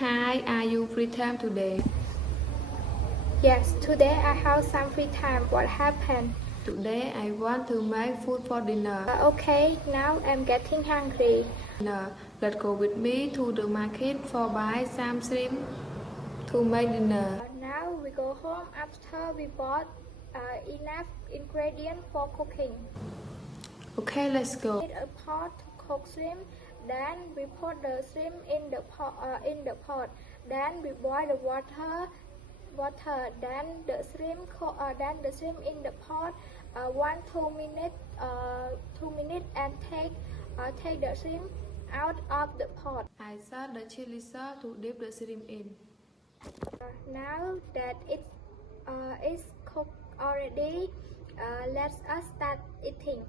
Hi, are you free time today? Yes, today I have some free time. What happened? Today I want to make food for dinner. Okay, now I'm getting hungry. Let's go with me to the market for buy some shrimp to make dinner. Now we go home after we bought enough ingredients for cooking. Okay, let's go. We need a pot to cook shrimp. Then we put the shrimp in the pot. Then we boil the water. Then the shrimp in the pot. 1-2 minutes. 2 minutes and take the shrimp out of the pot. I add the chili sauce to dip the shrimp in. Now that it is cooked already, let us start eating.